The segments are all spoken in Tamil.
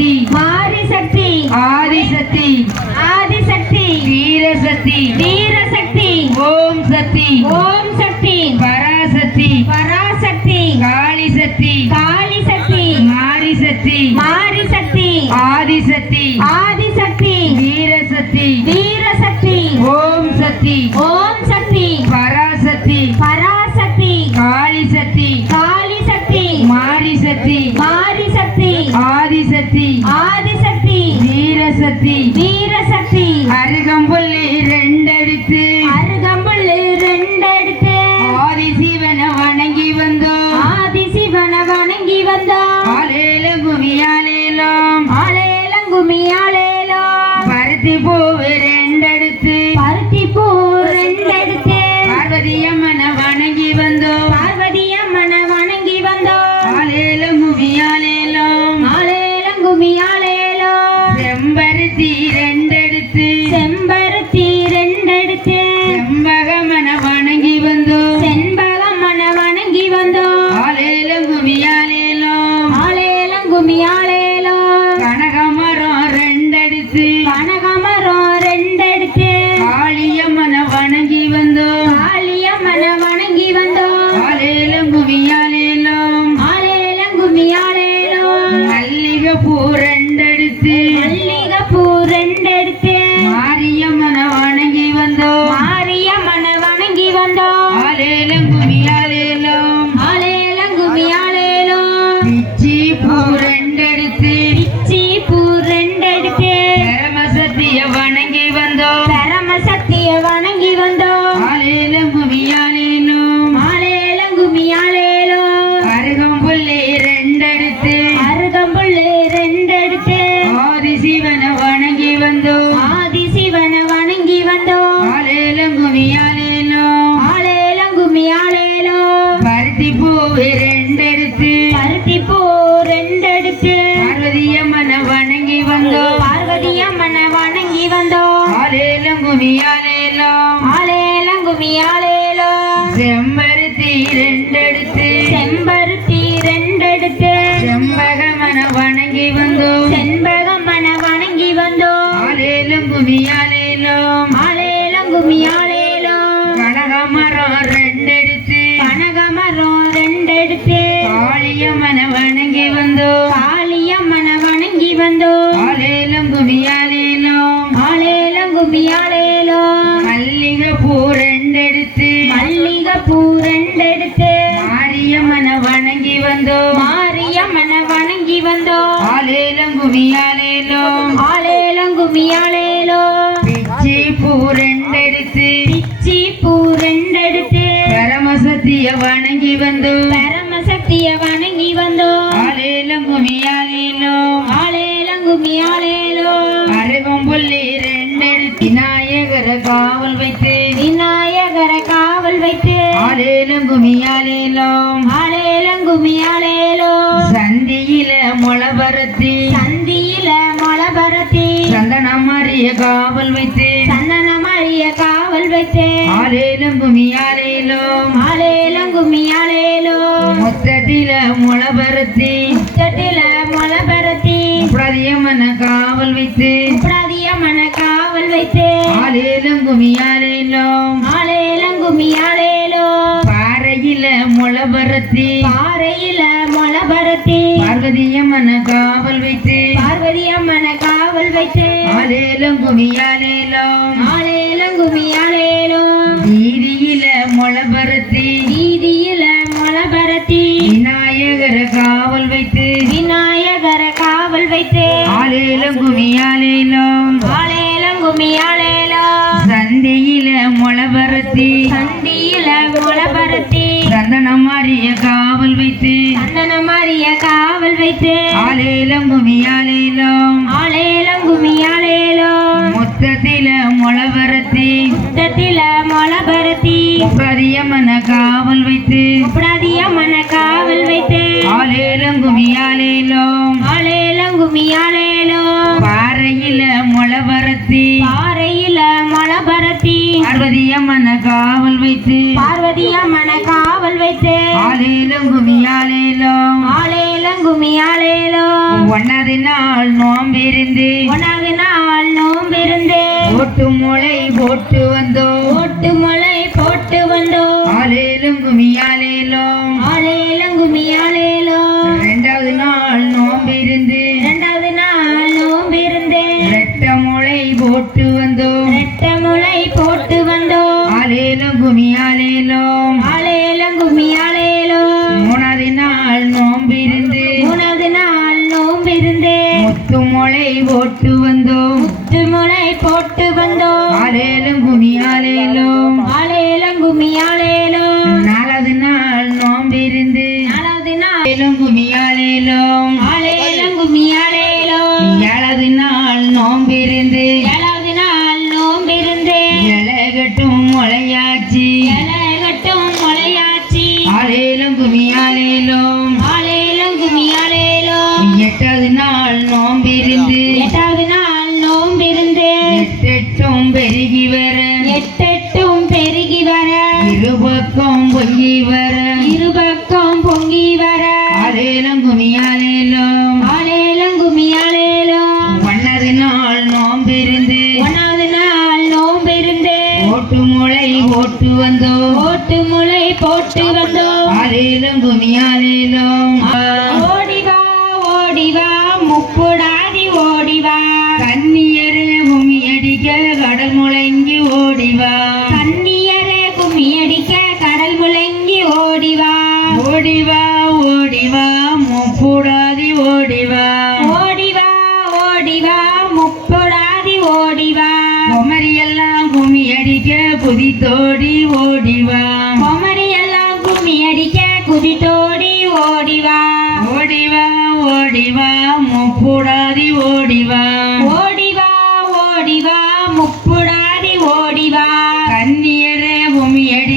ஆதிசக்தி. ஆதிசக்தி. ஆதிசக்தி. ஆதிசக்தி. வீரசக்தி. வீரசக்தி. ஓம் சக்தி ஓம் சக்தி பராசக்தி. பராசக்தி. காளிசக்தி. காளிசக்தி. மாரிசக்தி. மாரிசக்தி. ஆதிசக்தி. ஆதிசக்தி. வீரசக்தி. வீரசக்தி. ஓம் சக்தி ஓம் கணபதியா மன வணங்கி வந்தோம். ஆலேலங்குமி ஆலேலோ ஆலேலங்குமி ஆலேலோ செம்மறி mi. அரிய காவல் வைத்தேன். சந்தனம் அரிய காவல் வைத்தேன். ஆலேலும் குமியாலேலும் ஆலேலும் குமியாலேலும் முத்தத்தில முளபரத்தி முத்தத்தில முளபரத்தி பிரதியமன காவல் வைத்து பிரதியமன காவல் வைத்து ஆலேலும் குமியாலேலும் ஆலேலும் குமியாலேலும் பாறையில முளபரத்தி பாறையில முளபரத்தி பார்வதியமன காவல் வைத்து வைத்து. ஆலேலும் குமியாலேலும் ஆலேலும் குமியாலேலும் வீதியில மொளபரத்தி வீதியில மொளபரத்தி விநாயகர காவல் வைத்து. விநாயகர காவல் வைத்து. ஆலேலும் குமியாலேலும் ஆலேலும் குமியாலேலும் சந்தியில மொளபரத்தி சந்தியில மொளபரத்தி சந்தனம் மாறிய காவல் வைத்து. சந்தனம் மாறிய காவல் வைத்து. ஆலேலம் குமியாலே ஒப்பதிய மன காவல் வைத்து ஒப்படாதிய மன காவல் வைத்து ஆலேலம் குமியாலேலும் ஆலேலம் குமியாலேலும் பாறையில மொளபரத்தி பாறையில மொளபரத்தி பார்வதிய மன காவல் வைத்து பார்வதிய மன காவல் வைத்து ஆலேலம் குமியாலேலும் ஆலேலம் குமியாலேலும் ஒன்னது நாள் நோம்பிருந்து ஒன்னாவது நாள் நோம்பிருந்து போட்டு மொளை போட்டு இருந்து. நாலாவதுனா ஏலும் குமியாலேலும் ஆலேலும் குமியா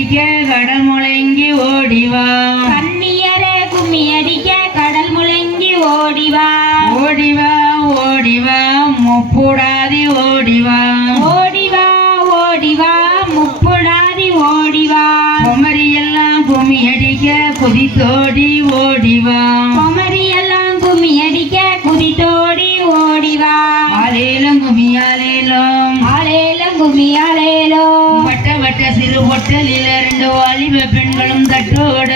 குளிக்க கடமுழங்கி ஓடிவா. சிறு பொட்டலில ரெண்டு வாலிப பெண்களும் தட்டோட.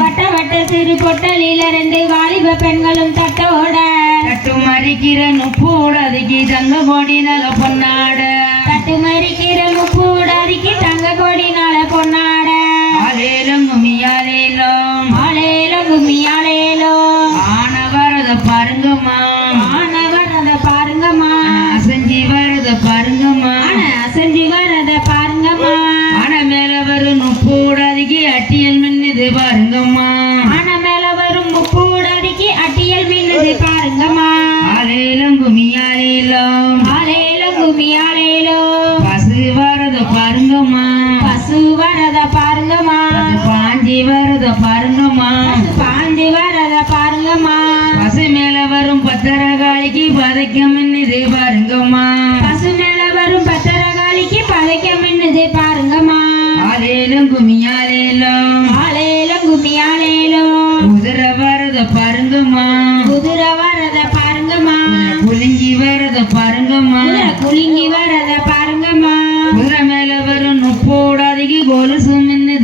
வட்ட வட்ட சிறு பொட்டலில ரெண்டு வாலிப பெண்களும் தட்டோட. தட்டு மறிக்கிற நுப்போட அதுக்கு தங்க கோடி நல பொன்னாட. தட்டு மறிக்கிற நுப்போட அதுக்கு தங்க கோடி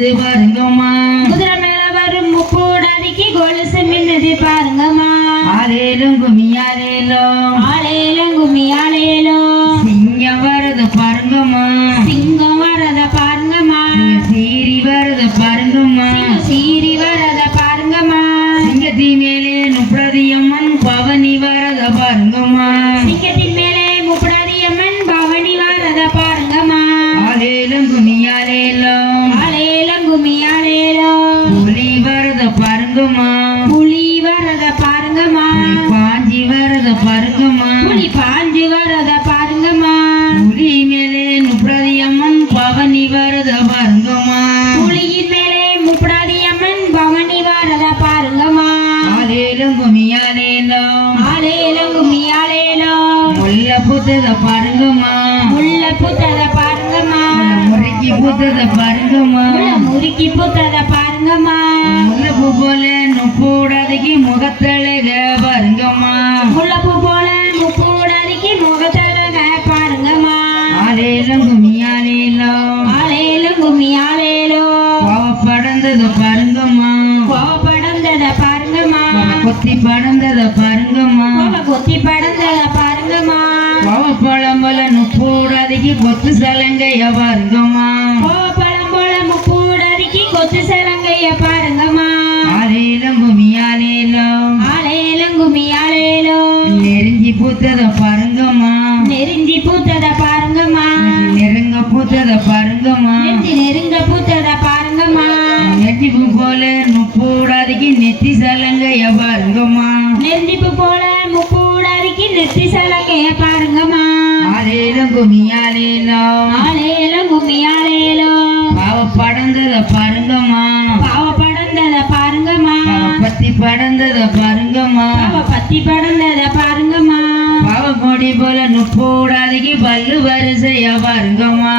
மின்னது பாருங்கம்மா குதிரை மேல வரும் முப்பூடாதிக்கு கொலுசு மின்னது பாருங்கம்மா. ஆலேலும் குமியாலேலும் ஆலேலும் குமியாலேலும் சிங்கம் வருது பாருங்கம்மா. சிங்கம் பூத்தத பாருங்கம்மா. முல்ல பூத்தத பாருங்கம்மா. முறைக்கு பூத்தத பாருங்கம்மா. முறுக்கி பூத்தத பாருங்கம்மா. முல்லைப்பூ போல நுப்பூடாதகி முகத்தழக பாருங்கம்மா. முல்லைப்பூ போல முப்பூடாதிக்கு முகத்தழக பாருங்கம்மா. ஆலேலம் கும்மி ஆலேலம் ஆலேலும் கும்மி ஆலேலோ பாவ படந்தத பாருங்கம்மா. கோவ படந்தத பாருங்கம்மா. கொத்தி படந்தத பாருங்கம்மா. கொத்தி படந்தத கொத்து சலங்கைய பாருங்கம்மா. கோவ பழம் போல முப்பூடாதிக்கு கொத்து சலங்கைய பாருங்கம்மா. ஆலேலம் கும்மி ஆலேலம் ஆலேலும் கும்மி ஆலேலோ நெருஞ்சி பூத்தத பாருங்கம்மா. நெருஞ்சி பூத்தத பாருங்கம்மா. நெருங்க பூத்தத பாருங்கம்மா. நெருஞ்சி நெருங்க பூத்தத பாருங்கம்மா. நெத்தி பூ போல நுப்பூடாதகி நெத்தி சலங்கைய பாருங்கம்மா. நெருஞ்சிப்பு போல முப்பூடாதிக்கு நெத்தி சலங்கைய பாருங்கம்மா. கும்மி ஆலேலோ பாவ படந்தத பாருங்கம்மா. பாவ படந்தத பாருங்கம்மா. பத்தி படந்தத பாருங்கம்மா. பாவ பத்தி படந்தத பாருங்கம்மா. பாவ கொடி போல நுப்பூடாதகி பல்லு வரிசைய பாருங்கம்மா.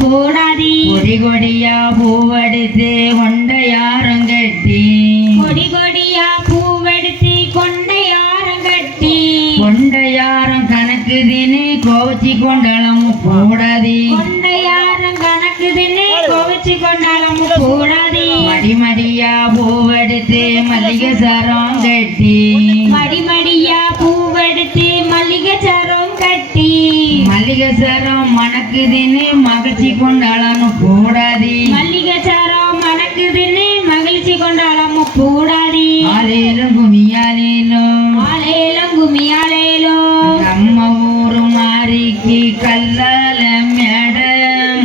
போடாதி. கொடி கொடியா பூவெடுத்து கொண்ட யாரும் கட்டி. கொடி கொடியா பூவெடுத்து கொண்டையாரம் கட்டி. கொண்ட யாரும் கணக்குதுன்னு கோவச்சி கொண்டாடலாம் போடாதே. கொண்டையாரம் கணக்குதுன்னு கோவிச்சு கொண்டாடம் போடாதி. மடி மடியா பூவெடுத்து மல்லிகை சரம் மல்லிகை சரம் மணக்குதுன்னு மகிழ்ச்சி கொண்டாடலான்னு போடாதே. மல்லிகை சரம் மணக்குதுன்னு மகிழ்ச்சி கொண்டாடம் போடாதி. ஆலேலும் குமியாலேலும் ஆலேலம் குமியாலேலும் நம்ம ஊரு மாறிக்கு கல்லால மேட.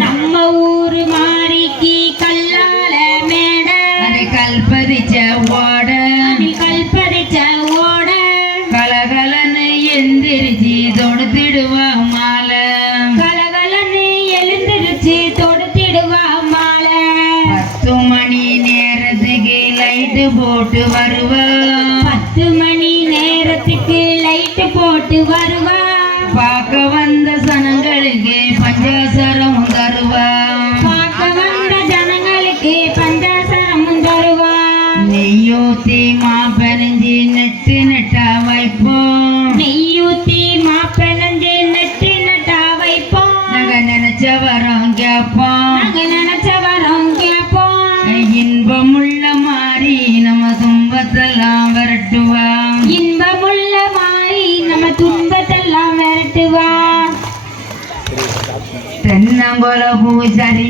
நம்ம ஊரு மாறிக்கு கல்லால மேட. அதை கல்பதிச்ச ஓட. கல்பதிச்ச ஓட. கலகலன்னு எந்திரிச்சு தொடுத்திடுவா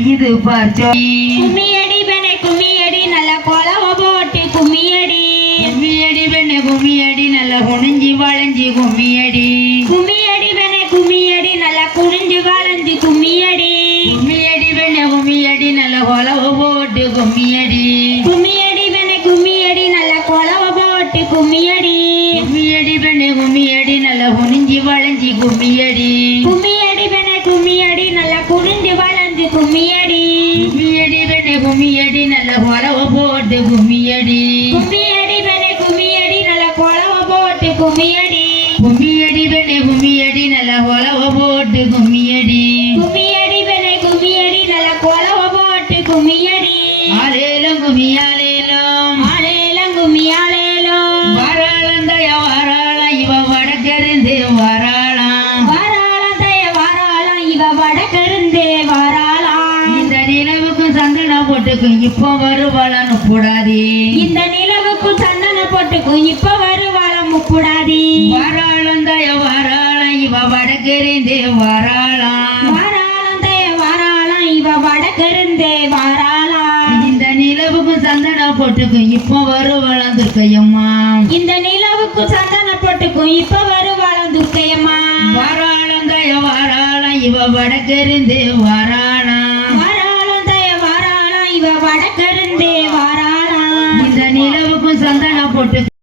சரியுது பார்த்தோ. கும்மியடி பெணை கும்மியடி நல்ல கொலவ போட்டு கும்மியடி. கும்மியடி பெண்ணு கும்மியடி நல்ல குனிஞ்சி வளைஞ்சி கும்மியடி கும்மியடி பெண்ணு கும்மியடி நல்ல கொலவு போட்டு கும்மியடி கும்மியடி பெணை கும்மியடி நல்ல கொலவ போட்டு கும்மியடி ஆலேலும் கும்மியாலேலும் ஆலேலம் கும்மியாலேலம் வாராளந்தய வாராளம் இவ வடக்கிருந்து வாராளாம். வாராளம் தய வாராளம் இவ வடக்கிருந்தே வாராளாம். இந்த நிலவுக்கு சந்தன போட்டுக்கும் இப்போ வருவாளான்னு போடாதே இந்த நிலவுக்கு சந்தன போட்டுக்கும் இப்ப வருவாளம் முப்புடாதி வடக்கிருந்து வாராளாம். வாராளம் வாராளம் இவ வடக்கிருந்தே வாராளாம். இந்த நிலவுக்கு சந்தன போட்டுக்கும் இப்போ வருவாளாம் துர்க்கையம்மா இந்த நிலவுக்கு சந்தன போட்டுக்கும் இப்ப வருவாளம் துர்க்கையம்மா வாராளந்தய வாராளம் இவ வடக்கிருந்து வாராளாம்.